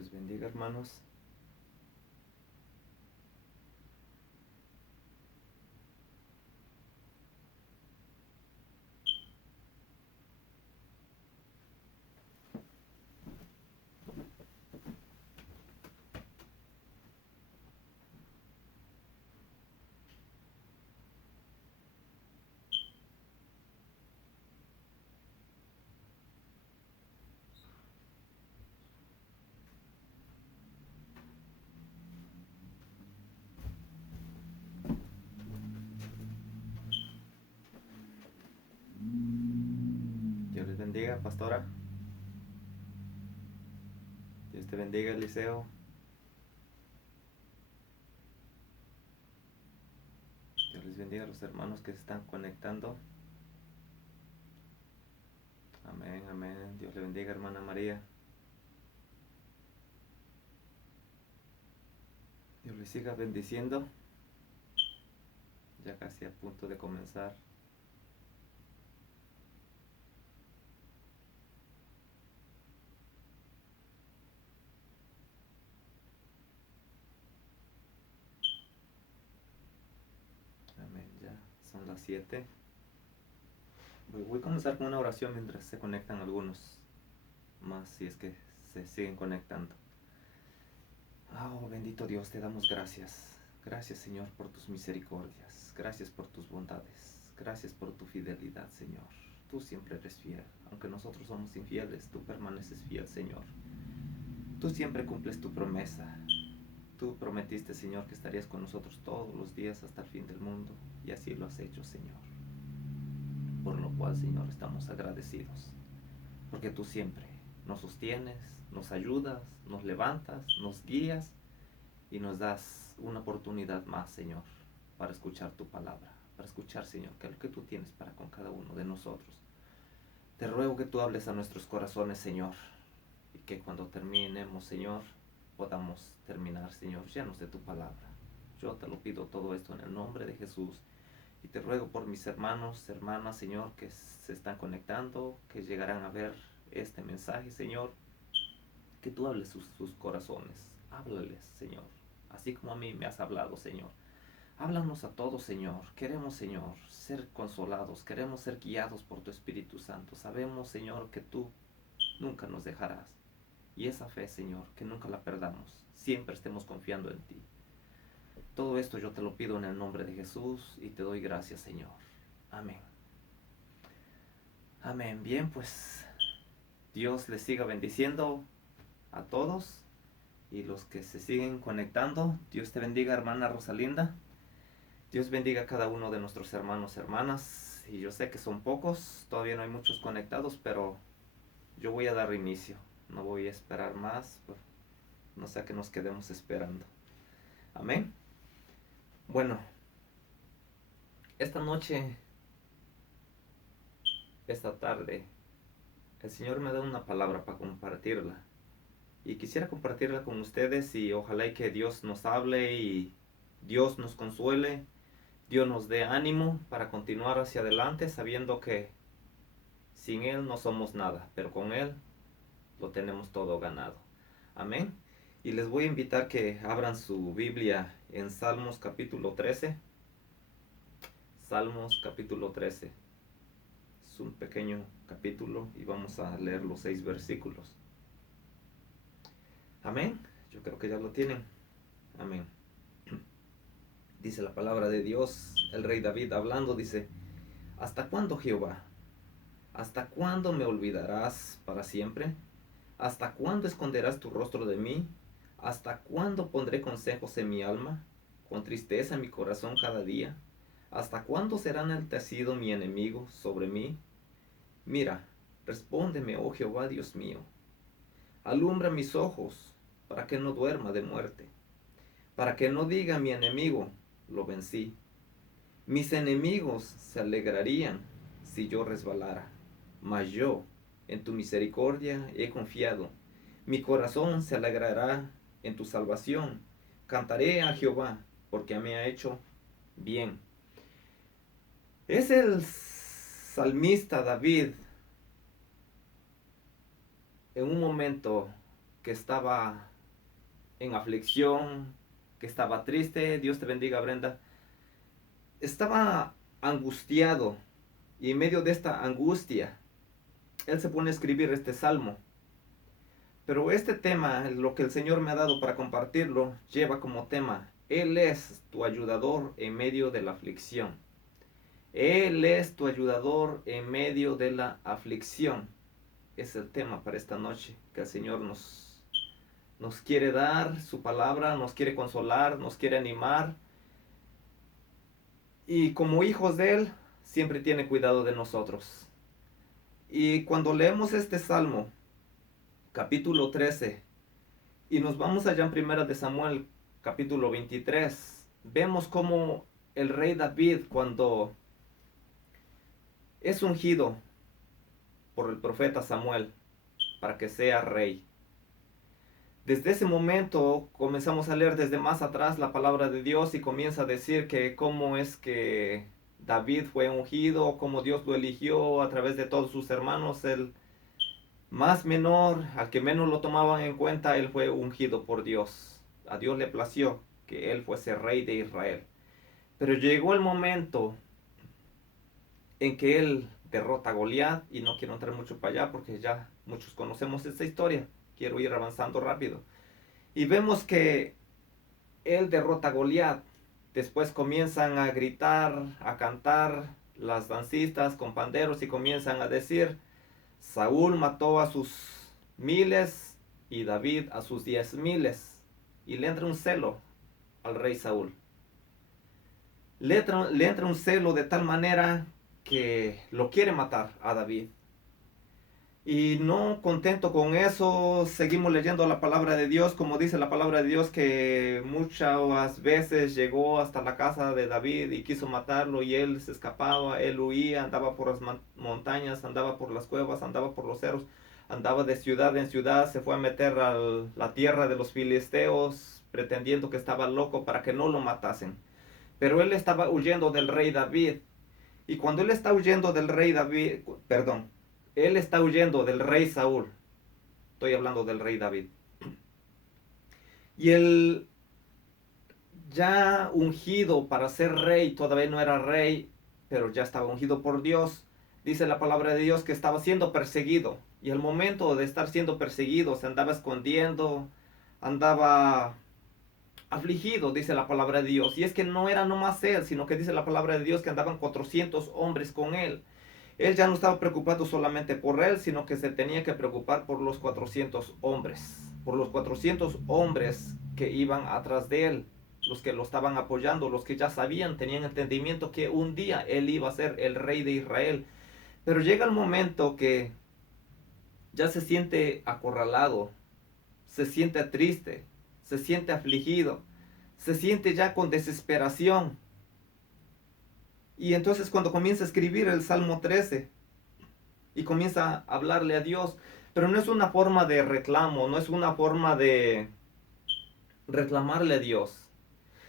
Dios bendiga, hermanos. Dios les bendiga, pastora. Dios te bendiga, Eliseo. Dios les bendiga a los hermanos que se están conectando. Amén, amén. Dios le bendiga, hermana María. Dios les siga bendiciendo. Ya casi a punto de comenzar. Amén, ya son las 7. Voy a comenzar con una oración mientras se conectan algunos más, si es que se siguen conectando. Oh, bendito Dios, te damos gracias. Gracias, Señor, por tus misericordias. Gracias por tus bondades. Gracias por tu fidelidad, Señor. Tú siempre eres fiel. Aunque nosotros somos infieles, tú permaneces fiel, Señor. Tú siempre cumples tu promesa. Tú prometiste, Señor, que estarías con nosotros todos los días hasta el fin del mundo. Y así lo has hecho, Señor. Por lo cual, Señor, estamos agradecidos. Porque tú siempre nos sostienes, nos ayudas, nos levantas, nos guías y nos das una oportunidad más, Señor, para escuchar tu palabra, para escuchar, Señor, qué es lo que tú tienes para con cada uno de nosotros. Te ruego que tú hables a nuestros corazones, Señor, y que cuando terminemos, Señor, podamos terminar, Señor, llenos de tu palabra. Yo te lo pido todo esto en el nombre de Jesús. Y te ruego por mis hermanos, hermanas, Señor, que se están conectando, que llegarán a ver este mensaje, Señor, que tú hables sus corazones. Háblales, Señor, así como a mí me has hablado, Señor. Háblanos a todos, Señor. Queremos, Señor, ser consolados, queremos ser guiados por tu Espíritu Santo. Sabemos, Señor, que tú nunca nos dejarás. Y esa fe, Señor, que nunca la perdamos. Siempre estemos confiando en ti. Todo esto yo te lo pido en el nombre de Jesús y te doy gracias, Señor. Amén. Amén. Bien, pues Dios les siga bendiciendo a todos y los que se siguen conectando. Dios te bendiga, hermana Rosalinda. Dios bendiga a cada uno de nuestros hermanos, hermanas. Y yo sé que son pocos, todavía no hay muchos conectados, pero yo voy a dar inicio. No voy a esperar más, no sea que nos quedemos esperando. Amén. Bueno, esta noche, esta tarde, el Señor me da una palabra para compartirla. Y quisiera compartirla con ustedes y ojalá y que Dios nos hable y Dios nos consuele, Dios nos dé ánimo para continuar hacia adelante sabiendo que sin Él no somos nada, pero con Él lo tenemos todo ganado. Amén. Y les voy a invitar que abran su Biblia en Salmos capítulo 13. Salmos capítulo 13. Es un pequeño capítulo y vamos a leer los 6 versículos. Amén. Yo creo que ya lo tienen. Amén. Dice la palabra de Dios, el rey David hablando, dice: ¿Hasta cuándo, Jehová? ¿Hasta cuándo me olvidarás para siempre? ¿Hasta cuándo esconderás tu rostro de mí? ¿Hasta cuándo pondré consejos en mi alma, con tristeza en mi corazón cada día? ¿Hasta cuándo será enaltecido mi enemigo sobre mí? Mira, respóndeme, oh Jehová Dios mío. Alumbra mis ojos, para que no duerma de muerte, para que no diga mi enemigo, lo vencí. Mis enemigos se alegrarían si yo resbalara, mas yo, en tu misericordia he confiado. Mi corazón se alegrará en tu salvación. Cantaré a Jehová, porque me ha hecho bien. Es el salmista David en un momento que estaba en aflicción, que estaba triste. Dios te bendiga, Brenda. Estaba angustiado, y en medio de esta angustia, él se pone a escribir este salmo. Pero este tema, lo que el Señor me ha dado para compartirlo, lleva como tema: Él es tu ayudador en medio de la aflicción. Él es tu ayudador en medio de la aflicción. Es el tema para esta noche, que el Señor nos quiere dar su palabra, nos quiere consolar, nos quiere animar. Y como hijos de Él, siempre tiene cuidado de nosotros. Y cuando leemos este salmo, capítulo 13, y nos vamos allá en Primera de Samuel, capítulo 23, vemos como el rey David, cuando es ungido por el profeta Samuel para que sea rey, desde ese momento comenzamos a leer desde más atrás la palabra de Dios, y comienza a decir que cómo es que David fue ungido, cómo Dios lo eligió a través de todos sus hermanos. El más menor, al que menos lo tomaban en cuenta, él fue ungido por Dios. A Dios le plació que él fuese rey de Israel. Pero llegó el momento en que él derrota a Goliat, y no quiero entrar mucho para allá porque ya muchos conocemos esta historia. Quiero ir avanzando rápido. Y vemos que él derrota a Goliat. Después comienzan a gritar, a cantar las dancistas con panderos, y comienzan a decir: Saúl mató a sus miles y David a sus 10,000. Y le entra un celo al rey Saúl. Le entra un celo de tal manera que lo quiere matar a David. Y no contento con eso, seguimos leyendo la palabra de Dios, como dice la palabra de Dios, que muchas veces llegó hasta la casa de David y quiso matarlo, y él se escapaba, él huía, andaba por las montañas, andaba por las cuevas, andaba por los cerros, andaba de ciudad en ciudad, se fue a meter a la tierra de los filisteos, pretendiendo que estaba loco para que no lo matasen. Pero él estaba huyendo del rey David. Y cuando él está huyendo del rey David, perdón, él está huyendo del rey Saúl. Estoy hablando del rey David. Y él, ya ungido para ser rey, todavía no era rey, pero ya estaba ungido por Dios. Dice la palabra de Dios que estaba siendo perseguido. Y al momento de estar siendo perseguido, se andaba escondiendo, andaba afligido, dice la palabra de Dios. Y es que no era nomás él, sino que dice la palabra de Dios que andaban 400 hombres con él. Él ya no estaba preocupado solamente por él, sino que se tenía que preocupar por los 400 hombres. Por los 400 hombres que iban atrás de él, los que lo estaban apoyando, los que ya sabían, tenían entendimiento que un día él iba a ser el rey de Israel. Pero llega el momento que ya se siente acorralado, se siente triste, se siente afligido, se siente ya con desesperación. Y entonces cuando comienza a escribir el Salmo 13 y comienza a hablarle a Dios, pero no es una forma de reclamo, no es una forma de reclamarle a Dios,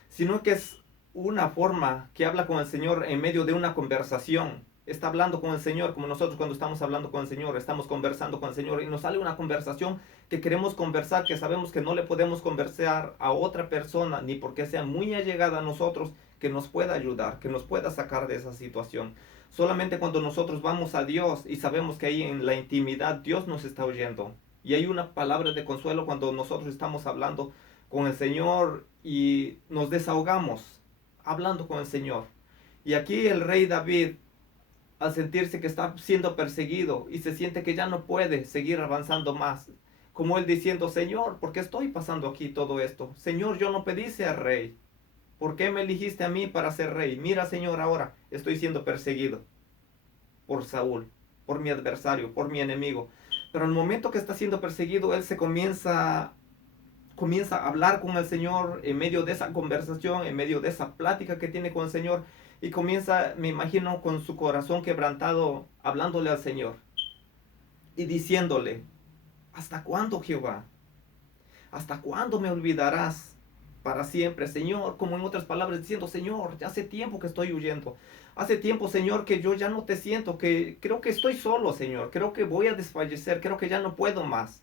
sino que es una forma que habla con el Señor en medio de una conversación. Está hablando con el Señor, como nosotros cuando estamos hablando con el Señor, estamos conversando con el Señor, y nos sale una conversación que queremos conversar, que sabemos que no le podemos conversar a otra persona, ni porque sea muy allegada a nosotros, que nos pueda ayudar, que nos pueda sacar de esa situación. Solamente cuando nosotros vamos a Dios y sabemos que ahí en la intimidad Dios nos está oyendo. Y hay una palabra de consuelo cuando nosotros estamos hablando con el Señor y nos desahogamos hablando con el Señor. Y aquí el rey David, al sentirse que está siendo perseguido y se siente que ya no puede seguir avanzando más, como él diciendo: Señor, ¿por qué estoy pasando aquí todo esto? Señor, yo no pedí ser rey. ¿Por qué me eligiste a mí para ser rey? Mira, Señor, ahora estoy siendo perseguido por Saúl, por mi adversario, por mi enemigo. Pero al momento que está siendo perseguido, él se comienza a hablar con el Señor en medio de esa conversación, en medio de esa plática que tiene con el Señor, y comienza, me imagino, con su corazón quebrantado, hablándole al Señor y diciéndole: ¿hasta cuándo, Jehová? ¿Hasta cuándo me olvidarás para siempre, Señor? Como en otras palabras, diciendo: Señor, ya hace tiempo que estoy huyendo. Hace tiempo, Señor, que yo ya no te siento, que creo que estoy solo, Señor. Creo que voy a desfallecer, creo que ya no puedo más.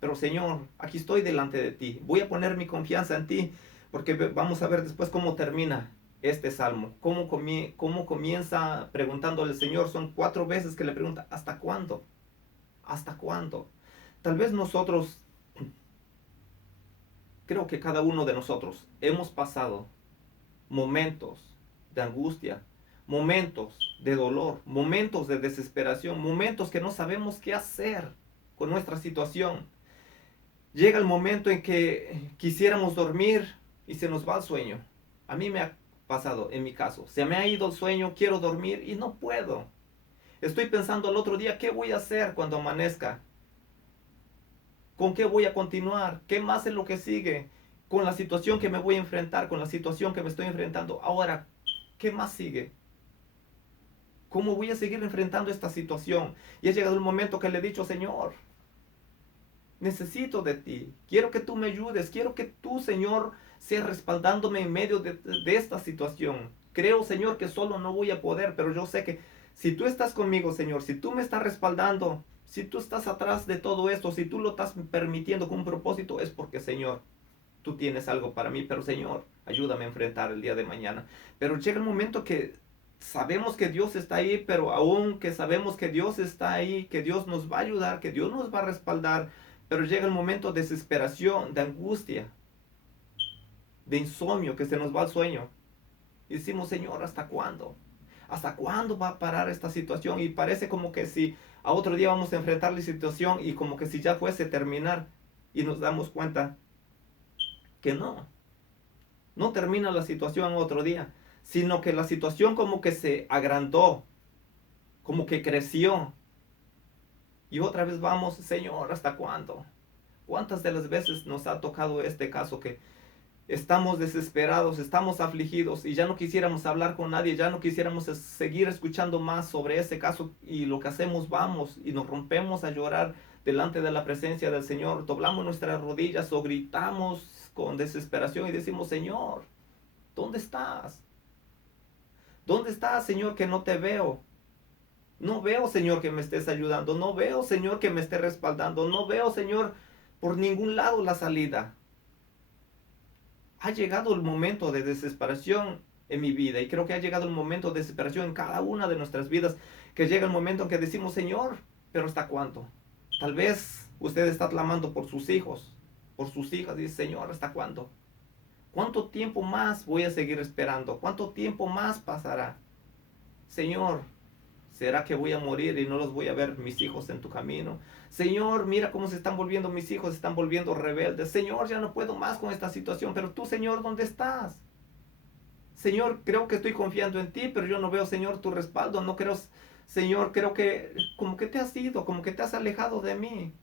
Pero Señor, aquí estoy delante de ti. Voy a poner mi confianza en ti, porque vamos a ver después cómo termina este salmo. Cómo comienza preguntándole al Señor. Son 4 veces que le pregunta, ¿hasta cuándo? ¿Hasta cuándo? Tal vez nosotros, creo que cada uno de nosotros hemos pasado momentos de angustia, momentos de dolor, momentos de desesperación, momentos que no sabemos qué hacer con nuestra situación. Llega el momento en que quisiéramos dormir y se nos va el sueño. A mí me ha pasado, en mi caso, se me ha ido el sueño, quiero dormir y no puedo. Estoy pensando al otro día, ¿qué voy a hacer cuando amanezca? ¿Con qué voy a continuar? ¿Qué más es lo que sigue? Con la situación que me voy a enfrentar, con la situación que me estoy enfrentando. Ahora, ¿qué más sigue? ¿Cómo voy a seguir enfrentando esta situación? Y ha llegado el momento que le he dicho, Señor, necesito de ti. Quiero que tú me ayudes. Quiero que tú, Señor, seas respaldándome en medio de esta situación. Creo, Señor, que solo no voy a poder, pero yo sé que si tú estás conmigo, Señor, si tú me estás respaldando, si tú estás atrás de todo esto, si tú lo estás permitiendo con un propósito, es porque, Señor, tú tienes algo para mí. Pero, Señor, ayúdame a enfrentar el día de mañana. Pero llega el momento que sabemos que Dios está ahí, pero aún que sabemos que Dios está ahí, que Dios nos va a ayudar, que Dios nos va a respaldar, pero llega el momento de desesperación, de angustia, de insomnio, que se nos va el sueño. Y decimos, Señor, ¿hasta cuándo? ¿Hasta cuándo va a parar esta situación? Y parece como que si a otro día vamos a enfrentar la situación y como que si ya fuese a terminar. Y nos damos cuenta que no termina la situación otro día, sino que la situación como que se agrandó, como que creció. Y otra vez vamos, Señor, ¿hasta cuándo? ¿Cuántas de las veces nos ha tocado este caso que estamos desesperados, estamos afligidos y ya no quisiéramos hablar con nadie, ya no quisiéramos seguir escuchando más sobre ese caso, y lo que hacemos, vamos y nos rompemos a llorar delante de la presencia del Señor, doblamos nuestras rodillas o gritamos con desesperación y decimos, Señor, ¿dónde estás? ¿Dónde estás, Señor, que no te veo? No veo, Señor, que me estés ayudando, no veo, Señor, que me estés respaldando, no veo, Señor, por ningún lado la salida. Ha llegado el momento de desesperación en mi vida, y creo que ha llegado el momento de desesperación en cada una de nuestras vidas, que llega el momento en que decimos, Señor, pero ¿hasta cuánto? Tal vez usted está clamando por sus hijos, por sus hijas, y dice, Señor, ¿hasta cuándo? ¿Cuánto tiempo más voy a seguir esperando? ¿Cuánto tiempo más pasará? Señor, ¿será que voy a morir y no los voy a ver mis hijos en tu camino? Señor, mira cómo se están volviendo mis hijos, se están volviendo rebeldes. Señor, ya no puedo más con esta situación, pero tú, Señor, ¿dónde estás? Señor, creo que estoy confiando en ti, pero yo no veo, Señor, tu respaldo. No creo, Señor, creo que como que te has ido, como que te has alejado de mí.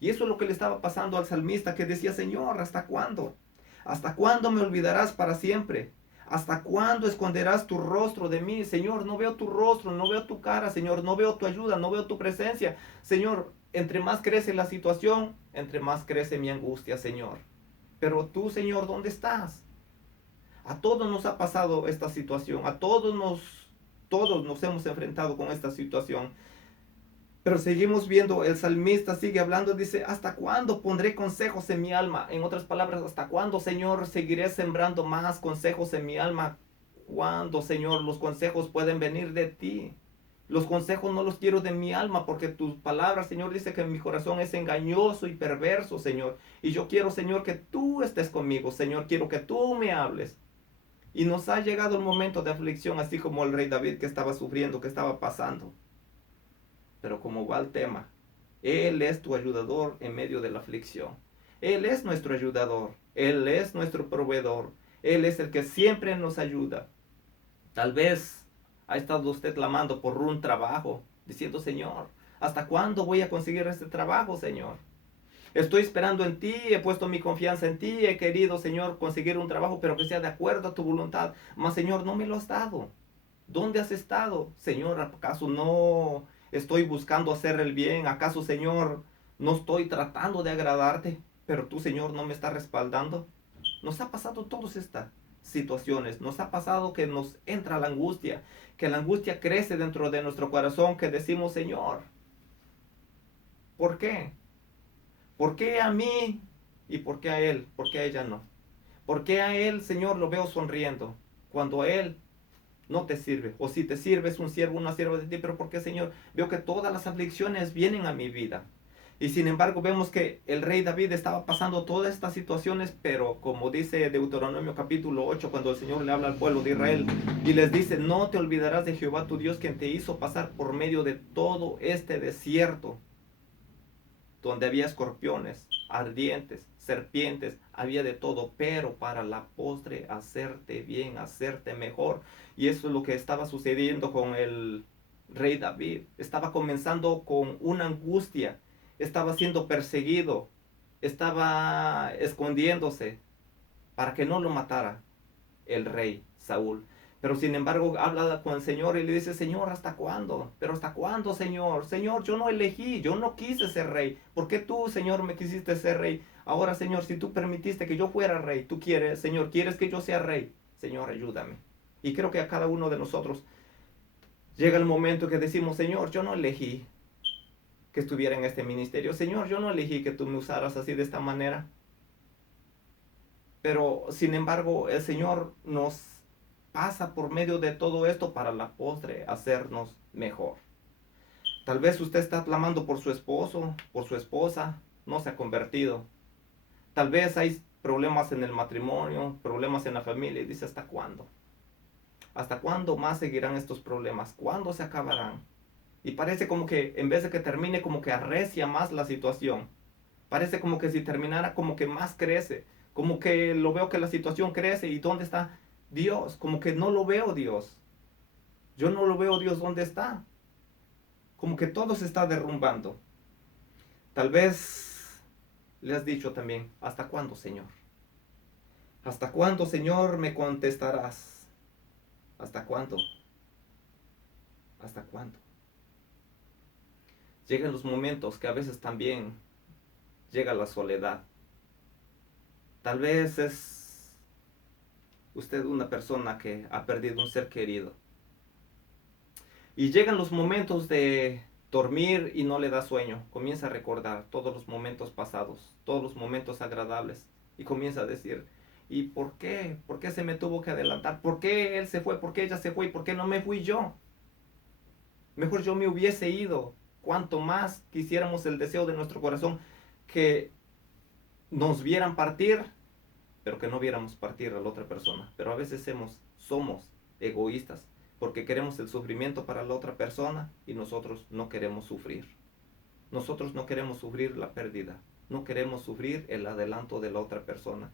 Y eso es lo que le estaba pasando al salmista, que decía, Señor, ¿hasta cuándo? ¿Hasta cuándo me olvidarás para siempre? ¿Hasta cuándo esconderás tu rostro de mí? Señor, no veo tu rostro, no veo tu cara, Señor, no veo tu ayuda, no veo tu presencia. Señor, entre más crece la situación, entre más crece mi angustia, Señor. Pero tú, Señor, ¿dónde estás? A todos nos ha pasado esta situación, todos nos hemos enfrentado con esta situación. Pero seguimos viendo, el salmista sigue hablando, dice, ¿hasta cuándo pondré consejos en mi alma? En otras palabras, ¿hasta cuándo, Señor, seguiré sembrando más consejos en mi alma? ¿Cuándo, Señor, los consejos pueden venir de ti? Los consejos no los quiero de mi alma, porque tus palabras, Señor, dice que mi corazón es engañoso y perverso, Señor. Y yo quiero, Señor, que tú estés conmigo, Señor, quiero que tú me hables. Y nos ha llegado el momento de aflicción, así como el rey David, que estaba sufriendo, que estaba pasando. Pero como va el tema, Él es tu ayudador en medio de la aflicción. Él es nuestro ayudador. Él es nuestro proveedor. Él es el que siempre nos ayuda. Tal vez ha estado usted clamando por un trabajo, diciendo, Señor, ¿hasta cuándo voy a conseguir este trabajo, Señor? Estoy esperando en ti, he puesto mi confianza en ti, he querido, Señor, conseguir un trabajo, pero que sea de acuerdo a tu voluntad. Mas, Señor, no me lo has dado. ¿Dónde has estado? Señor, ¿acaso no estoy buscando hacer el bien? ¿Acaso, Señor, no estoy tratando de agradarte? Pero tú, Señor, no me estás respaldando. Nos ha pasado todas estas situaciones. Nos ha pasado que nos entra la angustia, que la angustia crece dentro de nuestro corazón, que decimos, Señor, ¿por qué? ¿Por qué a mí y por qué a él? ¿Por qué a ella no? ¿Por qué a él, Señor, lo veo sonriendo cuando a él no te sirve? O si te sirve es un siervo, una sierva de ti, pero ¿por qué, Señor? Veo que todas las aflicciones vienen a mi vida. Y sin embargo vemos que el rey David estaba pasando todas estas situaciones, pero como dice Deuteronomio capítulo 8, cuando el Señor le habla al pueblo de Israel y les dice, no te olvidarás de Jehová tu Dios, quien te hizo pasar por medio de todo este desierto, donde había escorpiones, ardientes, serpientes, había de todo, pero para la postre hacerte bien, hacerte mejor. Y eso es lo que estaba sucediendo con el rey David. Estaba comenzando con una angustia, estaba siendo perseguido, estaba escondiéndose para que no lo matara el rey Saúl. Pero sin embargo habla con el Señor y le dice, Señor, ¿hasta cuándo? Pero ¿hasta cuándo, Señor? Señor, yo no elegí, yo no quise ser rey. ¿Por qué tú, Señor, me quisiste ser rey? Ahora, Señor, si tú permitiste que yo fuera rey, tú quieres, Señor, quieres que yo sea rey. Señor, ayúdame. Y creo que a cada uno de nosotros llega el momento que decimos, Señor, yo no elegí que estuviera en este ministerio. Señor, yo no elegí que tú me usaras así de esta manera. Pero, sin embargo, el Señor nos pasa por medio de todo esto para la postre hacernos mejor. Tal vez usted está clamando por su esposo, por su esposa, no se ha convertido. Tal vez hay problemas en el matrimonio, problemas en la familia y dice, ¿hasta cuándo? ¿Hasta cuándo más seguirán estos problemas? ¿Cuándo se acabarán? Y parece como que en vez de que termine, como que arrecia más la situación. Parece como que si terminara, como que más crece. Como que lo veo que la situación crece y ¿dónde está Dios? Como que no lo veo Dios. Yo no lo veo Dios, ¿dónde está? Como que todo se está derrumbando. Tal vez le has dicho también, ¿hasta cuándo, Señor? ¿Hasta cuándo, Señor, me contestarás? ¿Hasta cuándo? ¿Hasta cuándo? Llegan los momentos que a veces también llega la soledad. Tal vez es usted una persona que ha perdido un ser querido. Y llegan los momentos de dormir y no le da sueño. Comienza a recordar todos los momentos pasados, todos los momentos agradables. Y comienza a decir, ¿y por qué? ¿Por qué se me tuvo que adelantar? ¿Por qué él se fue? ¿Por qué ella se fue? ¿Y por qué no me fui yo? Mejor yo me hubiese ido. Cuanto más quisiéramos el deseo de nuestro corazón que nos vieran partir, pero que no viéramos partir a la otra persona. Pero a veces somos egoístas porque queremos el sufrimiento para la otra persona y nosotros no queremos sufrir. Nosotros no queremos sufrir la pérdida, no queremos sufrir el adelanto de la otra persona.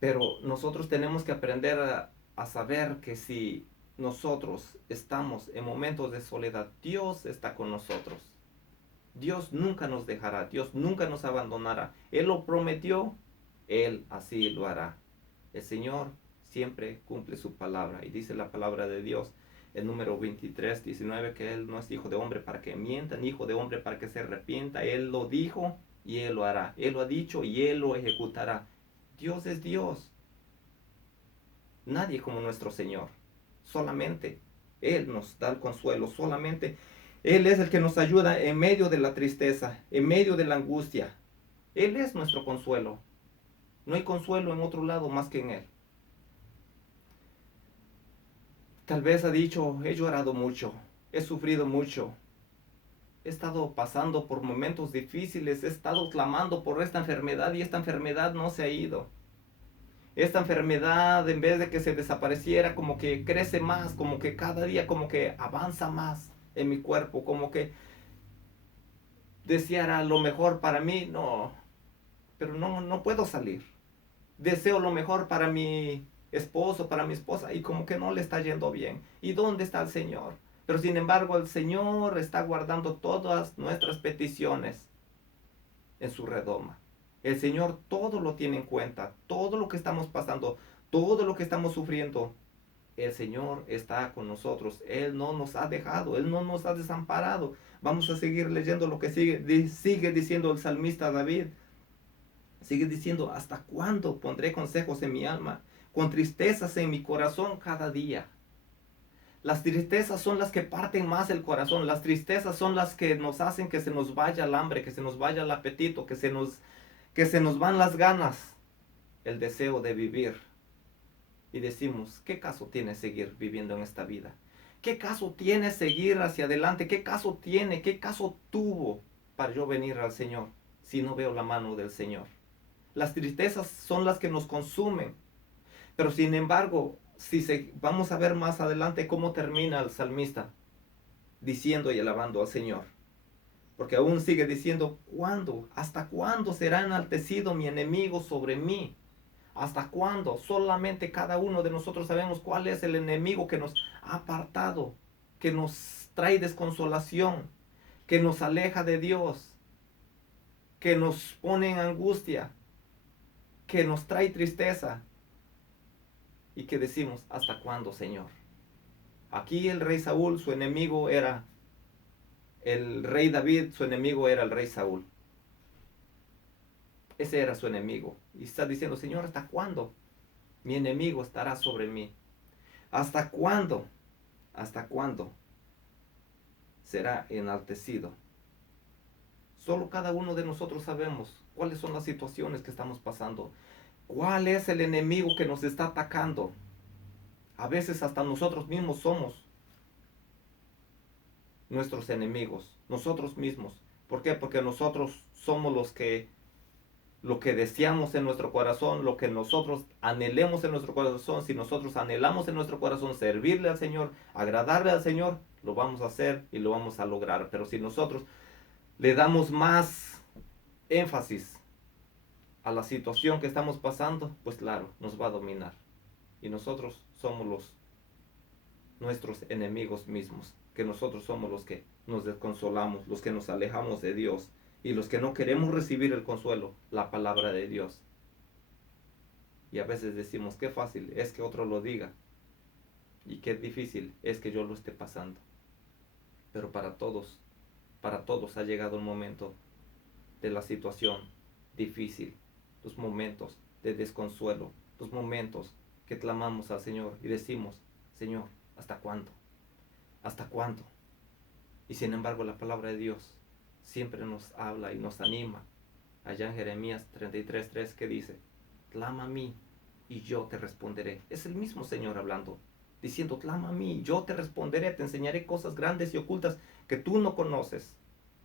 Pero nosotros tenemos que aprender a saber que si nosotros estamos en momentos de soledad, Dios está con nosotros. Dios nunca nos dejará, Dios nunca nos abandonará. Él lo prometió, Él así lo hará. El Señor siempre cumple su palabra. Y dice la palabra de Dios, el número 23, 19, que Él no es hijo de hombre para que mienta, ni hijo de hombre para que se arrepienta. Él lo dijo y Él lo hará. Él lo ha dicho y Él lo ejecutará. Dios es Dios. Nadie como nuestro Señor. Solamente Él nos da el consuelo. Solamente Él es el que nos ayuda en medio de la tristeza, en medio de la angustia. Él es nuestro consuelo. No hay consuelo en otro lado más que en Él. Tal vez ha dicho, he llorado mucho, he sufrido mucho, he estado pasando por momentos difíciles, he estado clamando por esta enfermedad y esta enfermedad no se ha ido. Esta enfermedad, en vez de que se desapareciera, como que crece más, como que cada día como que avanza más en mi cuerpo, como que deseara lo mejor para mí, no, pero no puedo salir. Deseo lo mejor para mi esposo, para mi esposa, y como que no le está yendo bien. ¿Y dónde está el Señor? Pero sin embargo, el Señor está guardando todas nuestras peticiones en su redoma. El Señor todo lo tiene en cuenta, todo lo que estamos pasando, todo lo que estamos sufriendo. El Señor está con nosotros. Él no nos ha dejado, Él no nos ha desamparado. Vamos a seguir leyendo lo que sigue diciendo el salmista David. Sigue diciendo, ¿hasta cuándo pondré consejos en mi alma? Con tristezas en mi corazón cada día. Las tristezas son las que parten más el corazón. Las tristezas son las que nos hacen que se nos vaya el hambre, que se nos vaya el apetito, que se nos que se nos van las ganas, el deseo de vivir. Y decimos, ¿qué caso tiene seguir viviendo en esta vida? ¿Qué caso tiene seguir hacia adelante? ¿Qué caso tiene? ¿Qué caso tuvo para yo venir al Señor si no veo la mano del Señor? Las tristezas son las que nos consumen. Pero sin embargo, vamos a ver más adelante cómo termina el salmista diciendo y alabando al Señor. Porque aún sigue diciendo, ¿cuándo? ¿Hasta cuándo será enaltecido mi enemigo sobre mí? ¿Hasta cuándo? Solamente cada uno de nosotros sabemos cuál es el enemigo que nos ha apartado, que nos trae desconsolación, que nos aleja de Dios, que nos pone en angustia, que nos trae tristeza. Y que decimos, ¿hasta cuándo, Señor? Aquí el rey Saúl, su enemigo era el rey David, su enemigo era el rey Saúl. Ese era su enemigo. Y está diciendo, Señor, ¿hasta cuándo mi enemigo estará sobre mí? ¿Hasta cuándo? ¿Hasta cuándo será enaltecido? Solo cada uno de nosotros sabemos cuáles son las situaciones que estamos pasando. ¿Cuál es el enemigo que nos está atacando? A veces hasta nosotros mismos somos nuestros enemigos, nosotros mismos. ¿Por qué? Porque nosotros somos lo que deseamos en nuestro corazón, lo que nosotros anhelemos en nuestro corazón. Si nosotros anhelamos en nuestro corazón servirle al Señor, agradarle al Señor, lo vamos a hacer y lo vamos a lograr. Pero si nosotros le damos más énfasis a la situación que estamos pasando, pues claro, nos va a dominar. Y nosotros somos nuestros enemigos mismos, que nosotros somos los que nos desconsolamos, los que nos alejamos de Dios y los que no queremos recibir el consuelo, la palabra de Dios. Y a veces decimos, qué fácil es que otro lo diga y qué difícil es que yo lo esté pasando. Pero para todos ha llegado el momento de la situación difícil, los momentos de desconsuelo, los momentos que clamamos al Señor y decimos, Señor, ¿hasta cuándo? ¿Hasta cuándo? Y sin embargo la palabra de Dios siempre nos habla y nos anima. Allá en Jeremías 33:3 que dice, clama a mí y yo te responderé. Es el mismo Señor hablando, diciendo, clama a mí, yo te responderé, te enseñaré cosas grandes y ocultas que tú no conoces.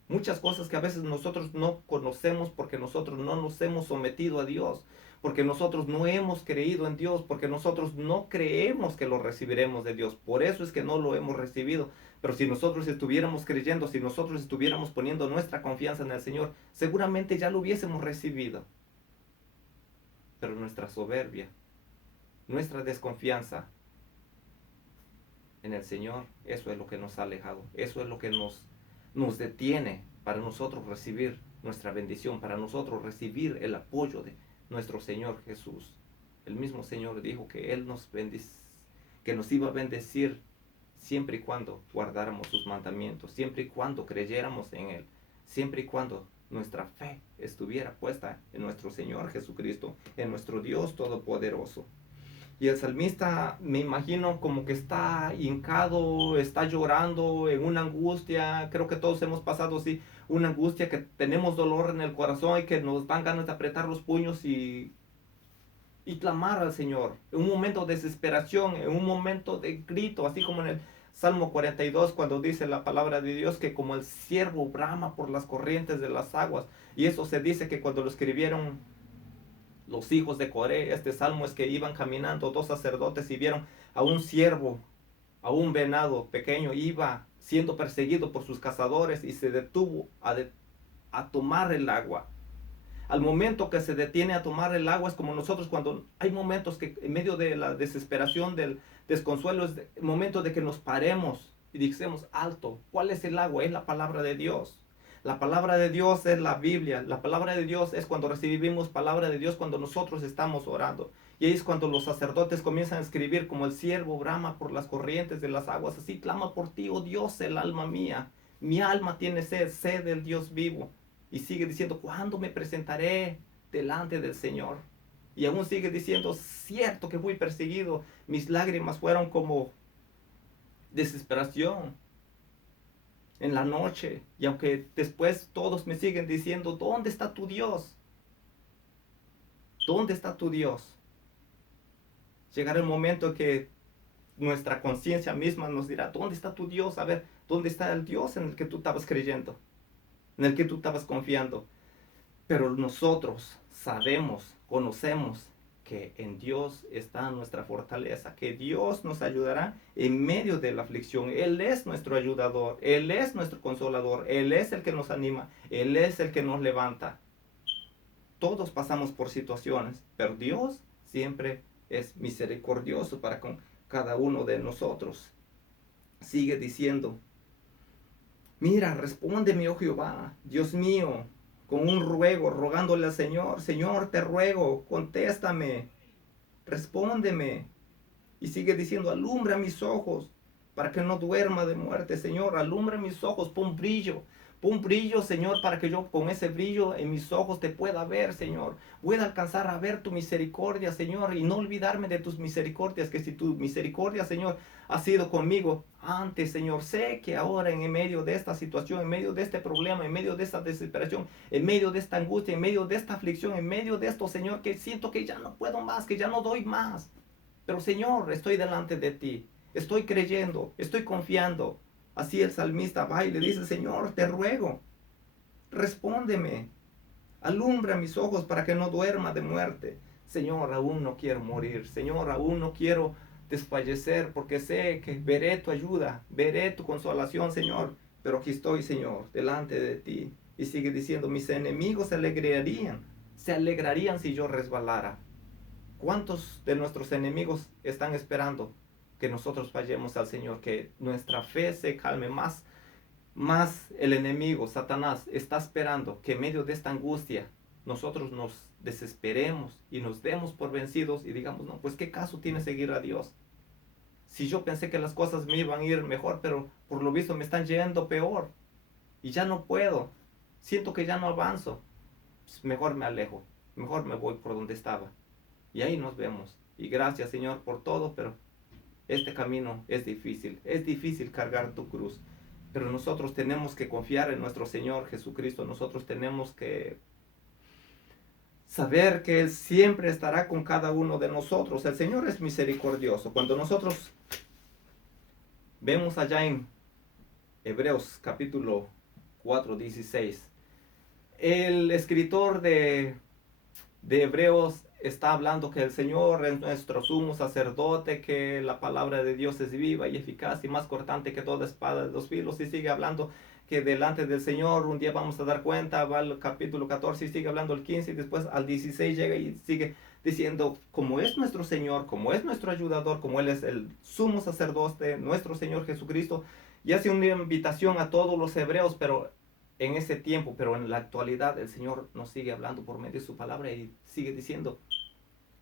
Muchas cosas que a veces nosotros no conocemos porque nosotros no nos hemos sometido a Dios, porque nosotros no hemos creído en Dios, porque nosotros no creemos que lo recibiremos de Dios. Por eso es que no lo hemos recibido. Pero si nosotros estuviéramos creyendo, si nosotros estuviéramos poniendo nuestra confianza en el Señor, seguramente ya lo hubiésemos recibido. Pero nuestra soberbia, nuestra desconfianza en el Señor, eso es lo que nos ha alejado, eso es lo que nos detiene para nosotros recibir nuestra bendición, para nosotros recibir el apoyo de nuestro Señor Jesús. El mismo Señor dijo que Él que nos iba a bendecir siempre y cuando guardáramos sus mandamientos, siempre y cuando creyéramos en Él, siempre y cuando nuestra fe estuviera puesta en nuestro Señor Jesucristo, en nuestro Dios Todopoderoso. Y el salmista, me imagino, como que está hincado, está llorando en una angustia. Creo que todos hemos pasado así, una angustia que tenemos dolor en el corazón y que nos dan ganas de apretar los puños y clamar al Señor. En un momento de desesperación, en un momento de grito, así como en el Salmo 42, cuando dice la palabra de Dios que como el ciervo brama por las corrientes de las aguas. Y eso se dice que cuando lo escribieron los hijos de Coré, este salmo es que iban caminando dos sacerdotes y vieron a un ciervo, a un venado pequeño, iba siendo perseguido por sus cazadores y se detuvo a tomar el agua. Al momento que se detiene a tomar el agua es como nosotros cuando hay momentos que en medio de la desesperación, del desconsuelo, es el momento de que nos paremos y digamos alto. ¿Cuál es el agua? Es la palabra de Dios. La palabra de Dios es la Biblia. La palabra de Dios es cuando recibimos palabra de Dios, cuando nosotros estamos orando. Y ahí es cuando los sacerdotes comienzan a escribir como el ciervo brama por las corrientes de las aguas. Así clama por ti, oh Dios, el alma mía. Mi alma tiene sed, sed del Dios vivo. Y sigue diciendo, ¿cuándo me presentaré delante del Señor? Y aún sigue diciendo, cierto que fui perseguido. Mis lágrimas fueron como desesperación en la noche. Y aunque después todos me siguen diciendo, ¿dónde está tu Dios? ¿Dónde está tu Dios? Llegará el momento que nuestra conciencia misma nos dirá, ¿dónde está tu Dios? A ver, ¿dónde está el Dios en el que tú estabas creyendo? En el que tú estabas confiando. Pero nosotros sabemos, conocemos que en Dios está nuestra fortaleza, que Dios nos ayudará en medio de la aflicción. Él es nuestro ayudador, Él es nuestro consolador, Él es el que nos anima, Él es el que nos levanta. Todos pasamos por situaciones, pero Dios siempre es misericordioso para con cada uno de nosotros. Sigue diciendo, mira, respóndeme, oh Jehová, Dios mío, con un ruego, rogándole al Señor, Señor, te ruego, contéstame, respóndeme. Y sigue diciendo, alumbra mis ojos para que no duerma de muerte, Señor, alumbra mis ojos, pon brillo, Señor, para que yo con ese brillo en mis ojos te pueda ver, Señor, pueda alcanzar a ver tu misericordia, Señor, y no olvidarme de tus misericordias, que si tu misericordia, Señor, ha sido conmigo antes, Señor, sé que ahora en medio de esta situación, en medio de este problema, en medio de esta desesperación, en medio de esta angustia, en medio de esta aflicción, en medio de esto, Señor, que siento que ya no puedo más, que ya no doy más. Pero Señor, estoy delante de ti, estoy creyendo, estoy confiando. Así el salmista va y le dice, Señor, te ruego, respóndeme, alumbra mis ojos para que no duerma de muerte. Señor, aún no quiero morir, Señor, aún no quiero desfallecer, porque sé que veré tu ayuda, veré tu consolación, Señor. Pero aquí estoy, Señor, delante de ti. Y sigue diciendo, mis enemigos se alegrarían si yo resbalara. ¿Cuántos de nuestros enemigos están esperando que nosotros fallemos al Señor, que nuestra fe se calme más el enemigo, Satanás, está esperando que en medio de esta angustia nosotros nos desesperemos y nos demos por vencidos y digamos, no, pues qué caso tiene seguir a Dios. Si yo pensé que las cosas me iban a ir mejor, pero por lo visto me están yendo peor y ya no puedo, siento que ya no avanzo, pues mejor me alejo, mejor me voy por donde estaba. Y ahí nos vemos. Y gracias, Señor, por todo, pero este camino es difícil cargar tu cruz. Pero nosotros tenemos que confiar en nuestro Señor Jesucristo, nosotros tenemos que saber que Él siempre estará con cada uno de nosotros. El Señor es misericordioso. Cuando nosotros vemos allá en Hebreos capítulo 4:16, el escritor de Hebreos está hablando que el Señor es nuestro sumo sacerdote, que la palabra de Dios es viva y eficaz y más cortante que toda espada de dos filos, y sigue hablando que delante del Señor un día vamos a dar cuenta, va al capítulo 14 y sigue hablando el 15 y después al 16 llega y sigue diciendo, como es nuestro Señor, como es nuestro ayudador, como Él es el sumo sacerdote, nuestro Señor Jesucristo, y hace una invitación a todos los hebreos, pero en ese tiempo, pero en la actualidad el Señor nos sigue hablando por medio de su palabra y sigue diciendo,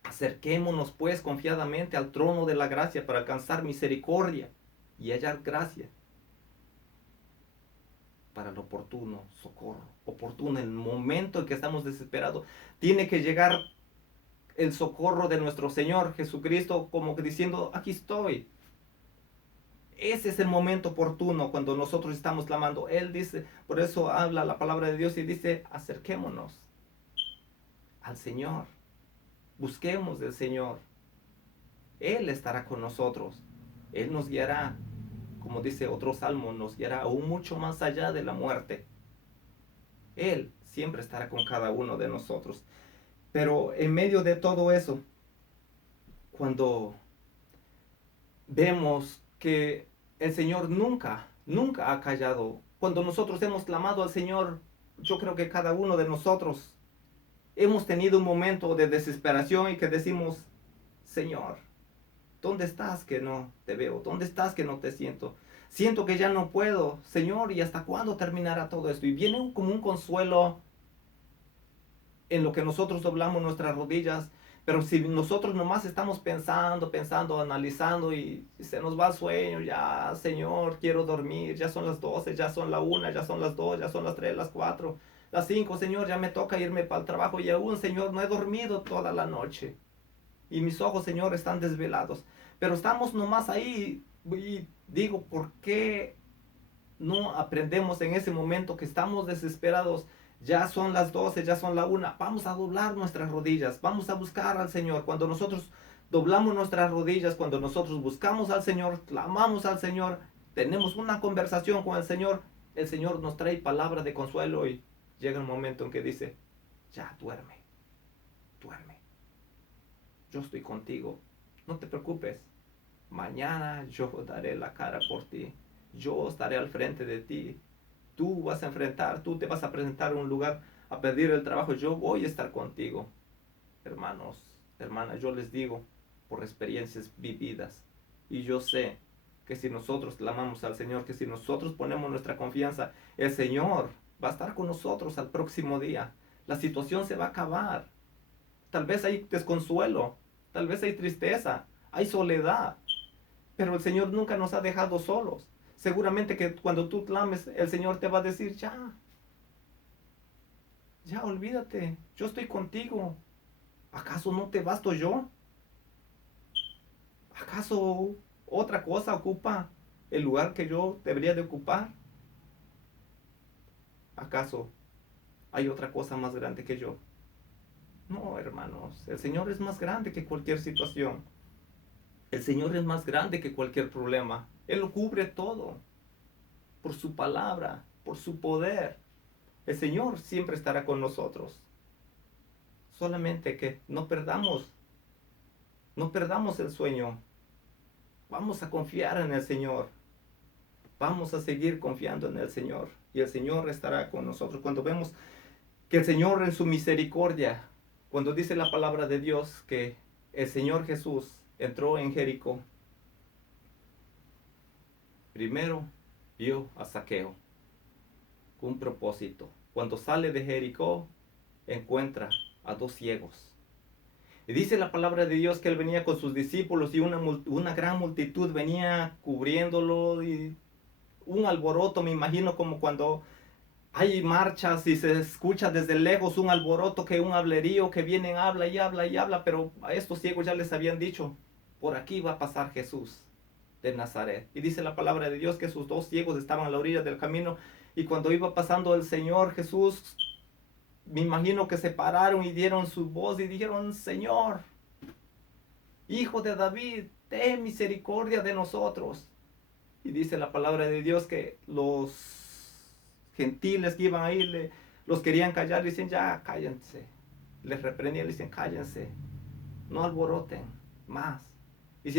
acerquémonos pues confiadamente al trono de la gracia para alcanzar misericordia y hallar gracia para el oportuno socorro, oportuno en el momento en que estamos desesperados. Tiene que llegar el socorro de nuestro Señor Jesucristo como que diciendo, aquí estoy. Ese es el momento oportuno cuando nosotros estamos clamando. Él dice, por eso habla la palabra de Dios y dice, acerquémonos al Señor. Busquemos del Señor. Él estará con nosotros. Él nos guiará, como dice otro salmo, nos guiará aún mucho más allá de la muerte. Él siempre estará con cada uno de nosotros. Pero en medio de todo eso, cuando vemos que el Señor nunca ha callado, cuando nosotros hemos clamado al Señor, yo creo que cada uno de nosotros hemos tenido un momento de desesperación y que decimos, Señor, ¿dónde estás que no te veo? ¿Dónde estás que no te siento? Siento que ya no puedo, Señor, ¿y hasta cuándo terminará todo esto? Y viene como un consuelo en lo que nosotros doblamos nuestras rodillas, pero si nosotros nomás estamos pensando, analizando y se nos va el sueño, ya, Señor, quiero dormir, ya son las 12, ya son la 1, ya son las 2, ya son las 3, las 4, las 5, Señor, ya me toca irme para el trabajo y aún, Señor, no he dormido toda la noche. Y mis ojos, Señor, están desvelados. Pero estamos nomás ahí y digo, ¿por qué no aprendemos en ese momento que estamos desesperados Ya son las 12, ya son la 1. Vamos a doblar nuestras rodillas. Vamos a buscar al Señor. Cuando nosotros doblamos nuestras rodillas, cuando nosotros buscamos al Señor, clamamos al Señor, tenemos una conversación con el Señor nos trae palabra de consuelo y llega el momento en que dice, ya duerme, duerme. Yo estoy contigo. No te preocupes. Mañana yo daré la cara por ti. Yo estaré al frente de ti. Tú vas a enfrentar, tú te vas a presentar a un lugar a pedir el trabajo. Yo voy a estar contigo. Hermanos, hermanas, yo les digo por experiencias vividas. Y yo sé que si nosotros clamamos al Señor, que si nosotros ponemos nuestra confianza, el Señor va a estar con nosotros al próximo día. La situación se va a acabar. Tal vez hay desconsuelo, tal vez hay tristeza, hay soledad. Pero el Señor nunca nos ha dejado solos. Seguramente que cuando tú clames, el Señor te va a decir, ya, ya olvídate, yo estoy contigo. ¿Acaso no te basto yo? ¿Acaso otra cosa ocupa el lugar que yo debería de ocupar? ¿Acaso hay otra cosa más grande que yo? No, hermanos, el Señor es más grande que cualquier situación. El Señor es más grande que cualquier problema. Él lo cubre todo. Por su palabra, por su poder. El Señor siempre estará con nosotros. Solamente que no perdamos el sueño. Vamos a confiar en el Señor. Vamos a seguir confiando en el Señor. Y el Señor estará con nosotros. Cuando vemos que el Señor en su misericordia, cuando dice la palabra de Dios que el Señor Jesús entró en Jericó, primero vio a Zaqueo con un propósito. Cuando sale de Jericó, encuentra a 2 ciegos. Y dice la palabra de Dios que él venía con sus discípulos y una gran multitud venía cubriéndolo y un alboroto, me imagino como cuando hay marchas y se escucha desde lejos un alboroto, que un hablerío que vienen, habla y habla y habla, pero a estos ciegos ya les habían dicho, por aquí va a pasar Jesús de Nazaret. Y dice la palabra de Dios que esos 2 ciegos estaban a la orilla del camino y cuando iba pasando el Señor Jesús, me imagino que se pararon y dieron su voz y dijeron, Señor, Hijo de David, ten misericordia de nosotros. Y dice la palabra de Dios que los gentiles que iban ahí los querían callar, le dicen, ya, cállense. Les reprendían, le dicen, cállense, no alboroten más.